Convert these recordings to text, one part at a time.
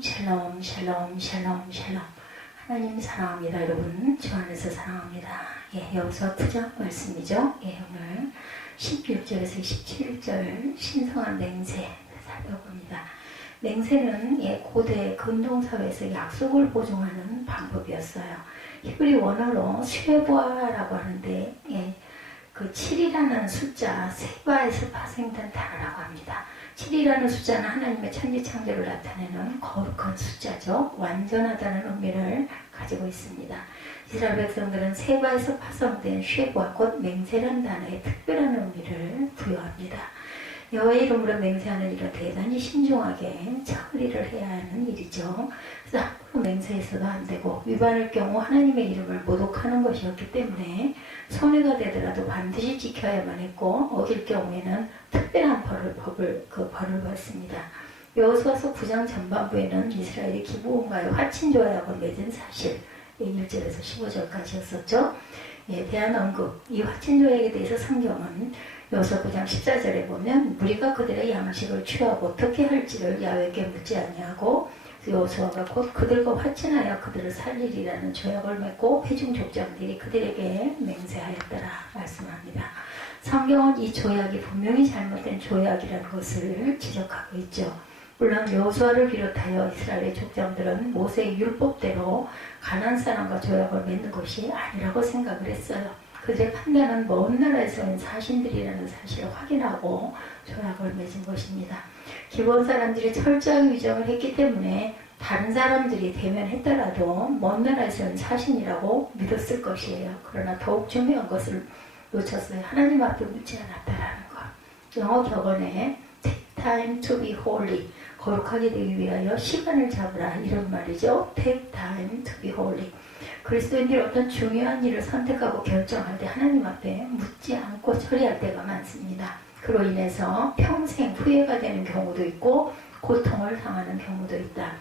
샬롬 샬롬 샬롬 샬롬 샬롬. 하나님 사랑합니다. 여러분 주 안에서 사랑합니다. 여기서 투정 말씀이죠. 오늘 16절에서 17절 신성한 맹세 살펴봅니다. 맹세는 고대 근동사회에서 약속을 보증하는 방법이었어요. 히브리 원어로 쉐보아라고 하는데 그 7이라는 숫자 세바에서 파생된 단어라고 합니다. 7이라는 숫자는 하나님의 천지창조를 나타내는 거룩한 숫자죠. 완전하다는 의미를 가지고 있습니다. 이스라엘 백성들은 세바에서 파생된 쉐보아 곧 맹세라는 단어에 특별한 의미를 부여합니다. 여호와의 이름으로 맹세하는 일은 대단히 신중하게 처리를 해야 하는 일이죠. 그래서 함부로 맹세해서도 안 되고 위반할 경우 하나님의 이름을 모독하는 것이었기 때문에 손해가 되더라도 반드시 지켜야만 했고 어길 경우에는 특별한 벌을 받습니다. 여호수아서 9장 전반부에는 이스라엘이 기브온과의 화친 조약을 맺은 사실 1절에서 15절까지였었죠. 대한 언급, 이 화친 조약에 대해서 성경은 여호수아 9장 14절에 보면 무리가 그들의 양식을 취하고 어떻게 할지를 야훼께 묻지 아니하고 여호수아가 곧 그들과 화친하여 그들을 살리리라는 조약을 맺고 회중 족장들이 그들에게 맹세하였더라 말씀합니다. 성경은 이 조약이 분명히 잘못된 조약이라는 것을 지적하고 있죠. 물론 여호수아를 비롯하여 이스라엘의 족장들은 모세의 율법대로 가나안 사람과 조약을 맺는 것이 아니라고 생각을 했어요. 그들의 판단은 먼 나라에서 온 사신들이라는 사실을 확인하고 조약을 맺은 것입니다. 기브온 사람들이 철저하게 위정을 했기 때문에 다른 사람들이 대면했더라도 먼 나라에서 온 사신이라고 믿었을 것이에요. 그러나 더욱 중요한 것을 놓쳤어요. 하나님 앞에 묻지 않았다라는 것. 영어 격언에 take time to be holy, 거룩하게 되기 위하여 시간을 잡으라 이런 말이죠. take time to be holy. 그리스도인들이 어떤 중요한 일을 선택하고 결정할 때 하나님 앞에 묻지 않고 처리할 때가 많습니다. 그로 인해서 평생 후회가 되는 경우도 있고 고통을 당하는 경우도 있다.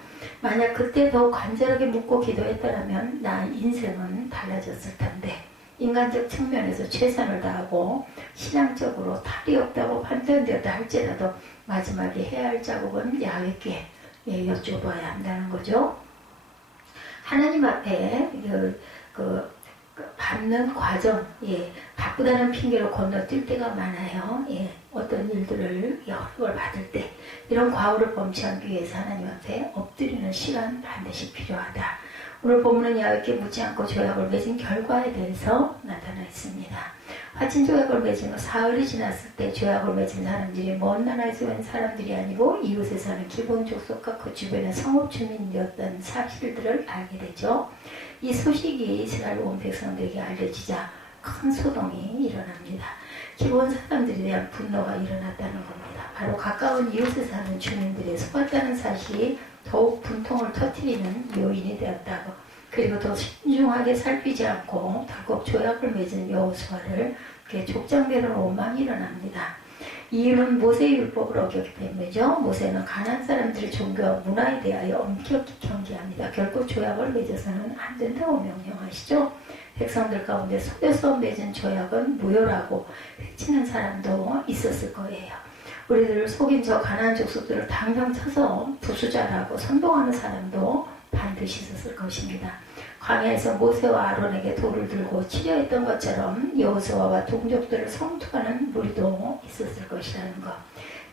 만약 그때 더 간절하게 묻고 기도했더라면 나 인생은 달라졌을 텐데 인간적 측면에서 최선을 다하고 신앙적으로 탈이 없다고 판단되었다 할지라도 마지막에 해야 할 작업은 야훼께 여쭤봐야 한다는 거죠. 하나님 앞에 받는 과정, 바쁘다는 핑계로 건너뛸 때가 많아요. 어떤 일들을 허락을 받을 때 이런 과오를 범치하기 위해서 하나님 앞에 엎드리는 시간 반드시 필요하다. 오늘 본문은 야훼께 묻지 않고 조약을 맺은 결과에 대해서 나타나 있습니다. 화친 조약을 맺은 후 사흘이 지났을 때 조약을 맺은 사람들이 먼 나라에서 온 사람들이 아니고 이웃에 사는 기브온 족속과 그 주변의 성읍 주민이었던 사실들을 알게 되죠. 이 소식이 이스라엘 온 백성들에게 알려지자 큰 소동이 일어납니다. 기브온 사람들에 대한 분노가 일어났다는 겁니다. 바로 가까운 이웃에 사는 주민들이 속았다는 사실이 더욱 분통을 터뜨리는 요인이 되었다고, 그리고 더 신중하게 살피지 않고 덜컥 조약을 맺은 여호수아를 족장대로는 원망이 일어납니다. 이유는 모세의 율법을 어겼기 때문이죠. 모세는 가나안 사람들의 종교와 문화에 대하여 엄격히 경계합니다. 결코 조약을 맺어서는 안 된다고 명령하시죠. 백성들 가운데 속여서 맺은 조약은 무효라고 외치는 사람도 있었을 거예요. 우리들을 속인 저 가나안 족속들을 당장 쳐서 부수자라고 선동하는 사람도 반드시 있었을 것입니다. 광야에서 모세와 아론에게 돌을 들고 치려했던 것처럼 여호수아와 동족들을 성투하는 무리도 있었을 것이라는 것.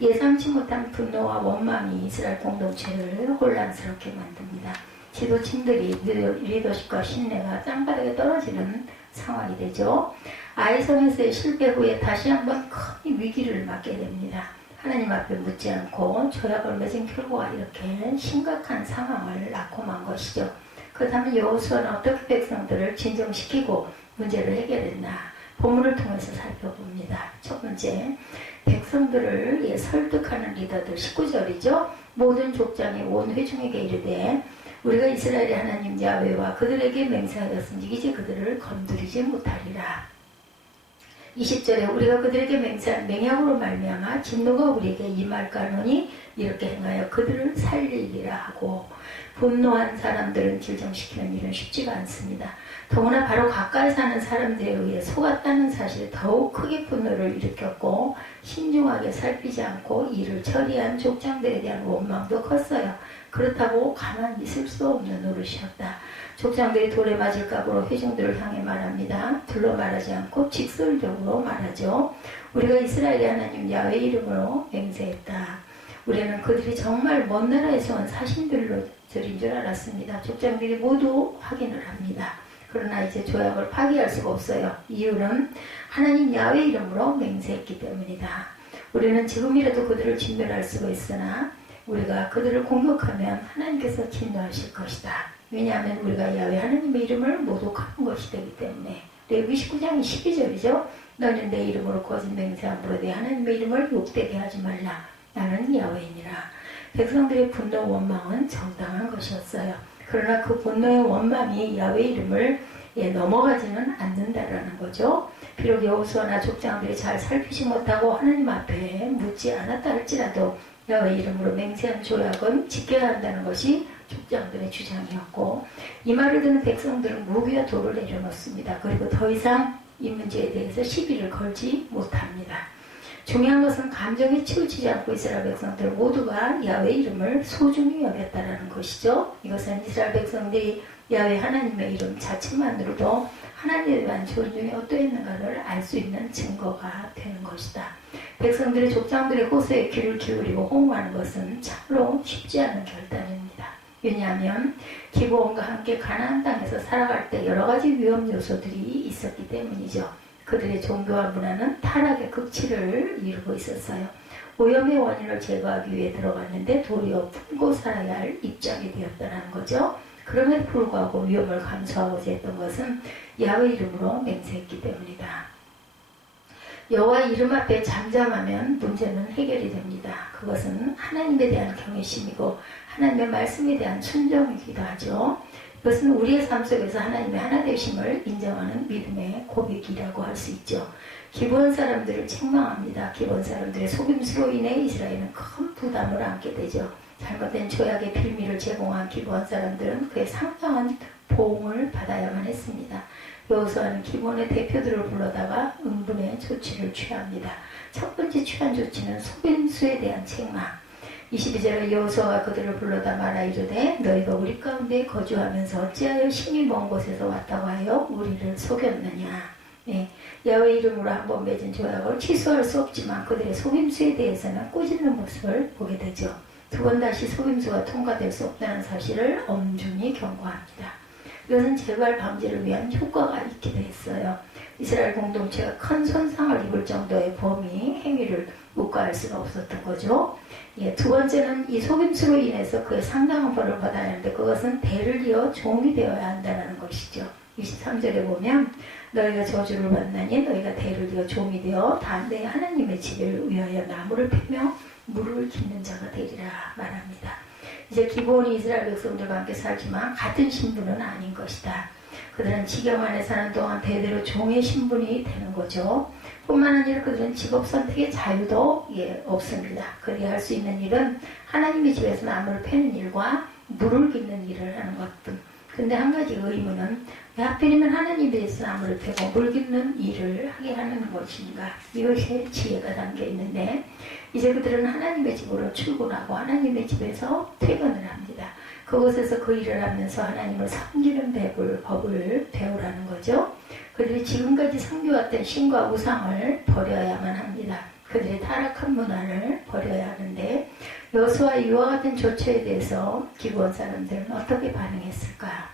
예상치 못한 분노와 원망이 이스라엘 공동체를 혼란스럽게 만듭니다. 지도층들이 리더십과 신뢰가 땅바닥에 떨어지는 상황이 되죠. 아이성에서의 실패 후에 다시 한번 큰 위기를 맞게 됩니다. 하나님 앞에 묻지 않고 조약을 맺은 결과가 이렇게 심각한 상황을 낳고만 것이죠. 그렇다면 여호수아는 어떻게 백성들을 진정시키고 문제를 해결했나? 본문을 통해서 살펴봅니다. 첫 번째, 백성들을 설득하는 리더들 19절이죠. 모든 족장이 온 회중에게 이르되 우리가 이스라엘의 하나님 야훼와 그들에게 맹세하였으니 이제 그들을 건드리지 못하리라. 20절에 우리가 그들에게 맹세한 맹약으로 말미암아 진노가 우리에게 임할까노니 이렇게 행하여 그들을 살리리라 하고, 분노한 사람들은 진정시키는 일은 쉽지가 않습니다. 더구나 바로 가까이 사는 사람들에 의해 속았다는 사실에 더욱 크게 분노를 일으켰고 신중하게 살피지 않고 일을 처리한 족장들에 대한 원망도 컸어요. 그렇다고 가만히 있을 수 없는 노릇이었다. 족장들이 돌에 맞을 각오로 회중들을 향해 말합니다. 둘러 말하지 않고 직설적으로 말하죠. 우리가 이스라엘의 하나님 야훼 이름으로 맹세했다. 우리는 그들이 정말 먼 나라에서 온 사신들인 줄 알았습니다. 족장들이 모두 확인을 합니다. 그러나 이제 조약을 파기할 수가 없어요. 이유는 하나님 야훼 이름으로 맹세했기 때문이다. 우리는 지금이라도 그들을 진멸할 수가 있으나 우리가 그들을 공격하면 하나님께서 진노하실 것이다. 왜냐하면 우리가 야훼 하나님의 이름을 모독하는 것이 되기 때문에. 레위기 19장 12절이죠. 너는 내 이름으로 거짓 맹세함으로 내 하나님의 이름을 욕되게 하지 말라. 나는 야훼이니라. 백성들의 분노 원망은 정당한 것이었어요. 그러나 그 분노의 원망이 야훼 이름을 넘어가지는 않는다라는 거죠. 비록 여호수아나 족장들이 잘 살피지 못하고 하나님 앞에 묻지 않았다 할지라도 야훼 이름으로 맹세한 조약은 지켜야 한다는 것이 족장들의 주장이었고, 이 말을 듣는 백성들은 무기와 돌을 내려놓습니다. 그리고 더 이상 이 문제에 대해서 시비를 걸지 못합니다. 중요한 것은 감정에 치우치지 않고 이스라엘 백성들 모두가 야훼 이름을 소중히 여겼다라는 것이죠. 이것은 이스라엘 백성들이 야훼 하나님의 이름 자체만으로도 하나님에 대한 존중이 어떠했는가를 알 수 있는 증거가 되는 것이다. 백성들의 족장들의 호소에 귀를 기울이고 호응하는 것은 참으로 쉽지 않은 결단입니다. 왜냐하면 기브온과 함께 가나안 땅에서 살아갈 때 여러 가지 위험 요소들이 있었기 때문이죠. 그들의 종교와 문화는 타락의 극치를 이루고 있었어요. 오염의 원인을 제거하기 위해 들어갔는데 도리어 품고 살아야 할 입장이 되었다는 거죠. 그럼에도 불구하고 위험을 감수하고자 했던 것은 야훼 이름으로 맹세했기 때문이다. 여호와 이름 앞에 잠잠하면 문제는 해결이 됩니다. 그것은 하나님에 대한 경외심이고 하나님의 말씀에 대한 순종이기도 하죠. 이것은 우리의 삶 속에서 하나님의 하나 되심을 인정하는 믿음의 고백이라고 할 수 있죠. 기브온 사람들을 책망합니다. 기브온 사람들의 속임수로 인해 이스라엘은 큰 부담을 안게 되죠. 잘못된 조약의 빌미를 제공한 기브온 사람들은 그의 상당한 보응을 받아야만 했습니다. 여호수아는 기브온의 대표들을 불러다가 응분의 조치를 취합니다. 첫 번째 취한 조치는 속임수에 대한 책망. 22절에 여호수아가 그들을 불러다 말하 이르되 너희가 우리 가운데 거주하면서 어찌하여 심히 먼 곳에서 왔다고 하여 우리를 속였느냐. 네, 야훼 이름으로 한번 맺은 조약을 취소할 수 없지만 그들의 속임수에 대해서는 꾸짖는 모습을 보게 되죠. 두 번 다시 속임수가 통과될 수 없다는 사실을 엄중히 경고합니다. 이것은 재발 방지를 위한 효과가 있기도 했어요. 이스라엘 공동체가 큰 손상을 입을 정도의 범위, 행위를 묵과할 수가 없었던 거죠. 두 번째는 이 속임수로 인해서 그의 상당한 벌을 받아야 하는데 그것은 대를 이어 종이 되어야 한다는 것이죠. 23절에 보면 너희가 저주를 받나니 너희가 대를 이어 종이 되어 다 내 하나님의 집을 위하여 나무를 패며 물을 깃는 자가 되리라 말합니다. 이제 기브온이 이스라엘 백성들과 함께 살지만 같은 신분은 아닌 것이다. 그들은 지경 안에 사는 동안 대대로 종의 신분이 되는 거죠. 뿐만 아니라 그들은 직업 선택의 자유도 없습니다. 그들이 할 수 있는 일은 하나님의 집에서 나무를 패는 일과 물을 깃는 일을 하는 것뿐. 근데 한 가지 의문은 왜 하필이면 하나님께서 나무를 패고 물 깃는 일을 하게 하는 것인가. 이것에 지혜가 담겨 있는데 이제 그들은 하나님의 집으로 출근하고 하나님의 집에서 퇴근을 합니다. 그곳에서 그 일을 하면서 하나님을 섬기는 법을 배우라는 거죠. 그들이 지금까지 섬겨왔던 신과 우상을 버려야만 합니다. 그들의 타락한 문화를 버려야 하는데 여호수아의 이와 같은 조처에 대해서 기브온 사람들은 어떻게 반응했을까?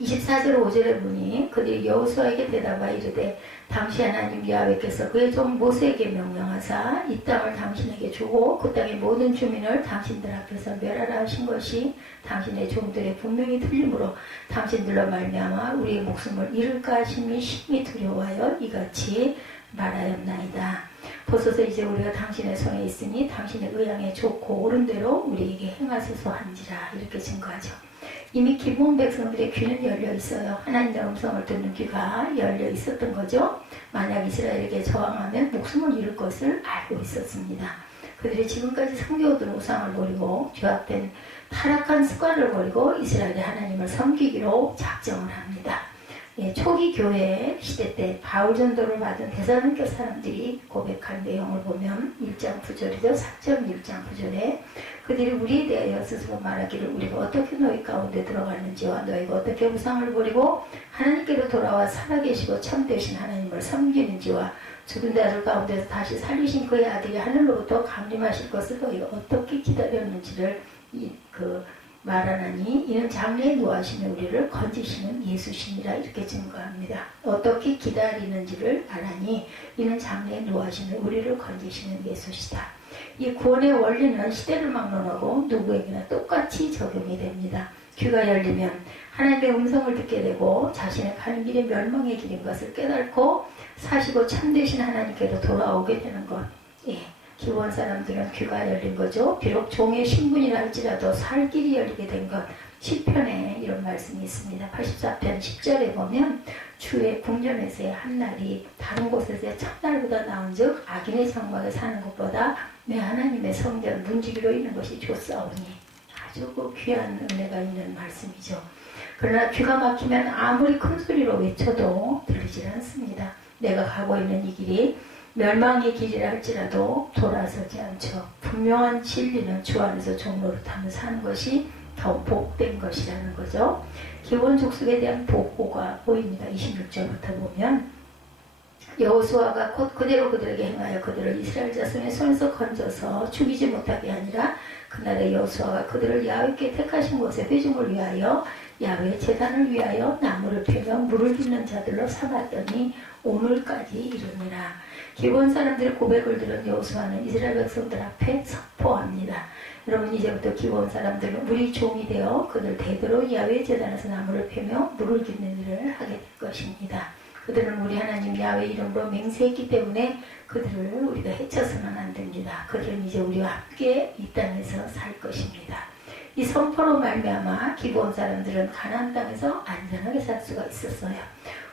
24절 5절에 보니 그들이 여호수아에게 대답하여 이르되 당시 하나님 야훼께서 그의 종 모세에게 명령하사 이 땅을 당신에게 주고 그 땅의 모든 주민을 당신들 앞에서 멸하라 하신 것이 당신의 종들의 분명히 틀림으로 당신들로 말미암아 우리의 목숨을 잃을까 하심이 심히 두려워하여 이같이 말하였나이다. 보소서 이제 우리가 당신의 손에 있으니 당신의 의향에 좋고 옳은 대로 우리에게 행하소서 한지라. 이렇게 증거하죠. 이미 기브온 백성들의 귀는 열려 있어요. 하나님의 음성을 듣는 귀가 열려 있었던 거죠. 만약 이스라엘에게 저항하면 목숨을 잃을 것을 알고 있었습니다. 그들이 지금까지 섬겨오던 우상을 버리고 죄악된 타락한 습관을 버리고 이스라엘의 하나님을 섬기기로 작정을 합니다. 초기 교회 시대 때 바울 전도를 받은 데살로니가 사람들이 고백한 내용을 보면 1장 9절이죠. 4절 1장 9절에 그들이 우리에 대하여 스스로 말하기를 우리가 어떻게 너희 가운데 들어갔는지와 너희가 어떻게 우상을 버리고 하나님께로 돌아와 살아계시고 참되신 하나님을 섬기는지와 죽은 자들 가운데서 다시 살리신 그의 아들이 하늘로부터 강림하실 것을 너희가 어떻게 기다렸는지를 말하나니 이는 장래에 노하시는 우리를 건지시는 예수시니라 이렇게 증거합니다. 어떻게 기다리는지를 알아니 이는 장래에 노하시는 우리를 건지시는 예수시다. 이 구원의 원리는 시대를 막론하고 누구에게나 똑같이 적용이 됩니다. 귀가 열리면 하나님의 음성을 듣게 되고 자신의 가는 길이 멸망의 길인 것을 깨닫고 사시고 참되신 하나님께로 돌아오게 되는 것. 기본 사람들은 귀가 열린 거죠. 비록 종의 신분이라 할지라도 살 길이 열리게 된 것. 시편에 이런 말씀이 있습니다. 84편 10절에 보면 주의 궁전에서의 한 날이 다른 곳에서의 첫날보다 나은 즉 악인의 장막에 사는 것보다 내 하나님의 성전 문지기로 있는 것이 좋사오니. 아주 귀한 은혜가 있는 말씀이죠. 그러나 귀가 막히면 아무리 큰 소리로 외쳐도 들리질 않습니다. 내가 가고 있는 이 길이 멸망의 길이라 할지라도 돌아서지 않죠. 분명한 진리는 주 안에서 종노릇하며 사는 것이 더 복된 것이라는 거죠. 기본 족속에 대한 보호가 보입니다. 26절부터 보면 여호수아가 곧 그대로 그들에게 행하여 그들을 이스라엘 자손의 손에서 건져서 죽이지 못하게 아니라 그날에 여호수아가 그들을 야훼께 택하신 곳에 회중을 위하여 야훼 제단을 위하여 나무를 패며 물을 빚는 자들로 삼았더니 오늘까지 이르니라. 기본 사람들의 고백을 들은 여호수아는 이스라엘 백성들 앞에 선포합니다. 여러분 이제부터 기본 사람들은 우리 종이 되어 그들 대대로 야훼 제단에서 나무를 패며 물을 빚는 일을 하게 될 것입니다. 그들은 우리 하나님 야훼 이름으로 맹세했기 때문에 그들을 우리가 해쳐서는 안 됩니다. 그들은 이제 우리와 함께 이 땅에서 살 것입니다. 이 선포로 말미암아 기본 사람들은 가나안 땅에서 안전하게 살 수가 있었어요.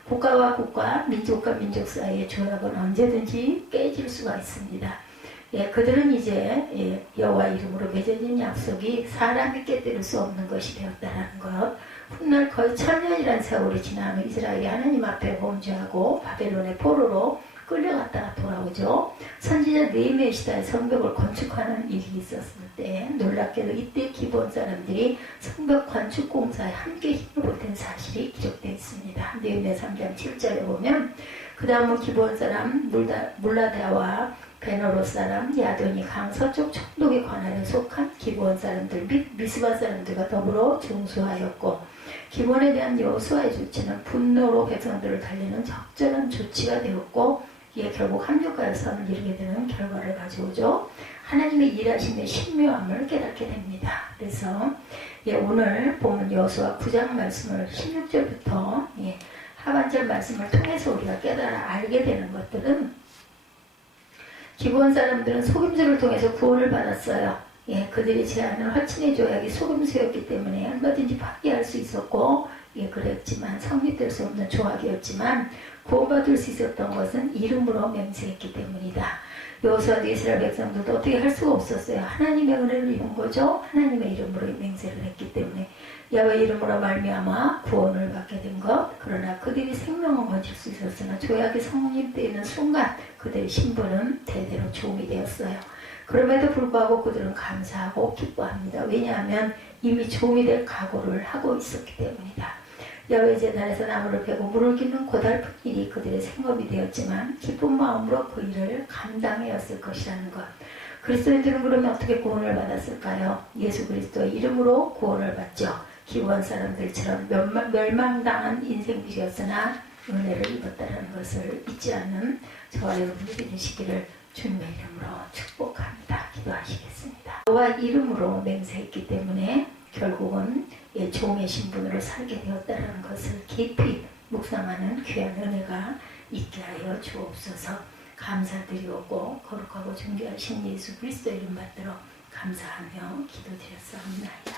국가와 국가, 민족과 민족 사이의 조약은 언제든지 깨질 수가 있습니다. 그들은 이제 여호와 이름으로 맺어진 약속이 사람이 깨뜨릴 수 없는 것이 되었다는 것. 훗날 거의 1000년이라는 세월이 지나면 이스라엘이 하나님 앞에 범죄하고 바벨론의 포로로 끌려갔다가 돌아오죠. 선지자 느헤미야 시대에 성벽을 건축하는 일이 있었을 때 놀랍게도 이때 기본 사람들이 성벽 건축 공사에 함께 힘을 보탠 사실이 기록되어 있습니다. 느헤미야 3장 7절에 보면 그 다음은 기본 사람 물라다와 베너로 사람 야돈이 강 서쪽 총독의 관할에 속한 기본 사람들 및 미스바 사람들과 더불어 중수하였고 기본에 대한 여호수아의 조치는 분노로 백성들을 달리는 적절한 조치가 되었고 이에 결국 합력하여 선을 이루게 되는 결과를 가져오죠. 하나님의 일하심의 신묘함을 깨닫게 됩니다. 그래서 오늘 보면 여호수아 9장 말씀을 16절부터 하반절 말씀을 통해서 우리가 깨달아 알게 되는 것들은 기본 사람들은 속임수를 통해서 구원을 받았어요. 그들이 제안한 화친의 조약이 속임수였기 때문에 얼마든지 파기할 수 있었고 그랬지만 성립될 수 없는 조약이었지만 구원받을 수 있었던 것은 이름으로 맹세했기 때문이다. 여호수아도 이스라엘 백성들도 어떻게 할 수가 없었어요. 하나님의 은혜를 입은 거죠. 하나님의 이름으로 맹세를 했기 때문에 야훼 이름으로 말미암아 구원을 받게 된 것. 그러나 그들이 생명은 건질 수 있었으나 조약이 성립되는 순간 그들의 신분은 대대로 종이 되었어요. 그럼에도 불구하고 그들은 감사하고 기뻐합니다. 왜냐하면 이미 종이 될 각오를 하고 있었기 때문이다. 야훼 제단에서 나무를 베고 물을 깃는 고달픈 일이 그들의 생업이 되었지만 기쁜 마음으로 그 일을 감당해왔을 것이라는 것. 그리스도인들은 그러면 어떻게 구원을 받았을까요? 예수 그리스도의 이름으로 구원을 받죠. 기본 사람들처럼 멸망당한 인생들이었으나 은혜를 입었다는 것을 잊지 않는 저와 여러분들이 되시기를 주님의 이름으로 축복합니다. 기도하시겠습니다. 여호와 이름으로 맹세했기 때문에 결국은 종의 신분으로 살게 되었다는 것을 깊이 묵상하는 귀한 은혜가 있게 하여 주옵소서. 감사드리옵고 거룩하고 존귀하신 예수 그리스도 이름 받들어 감사하며 기도드렸사옵나이다.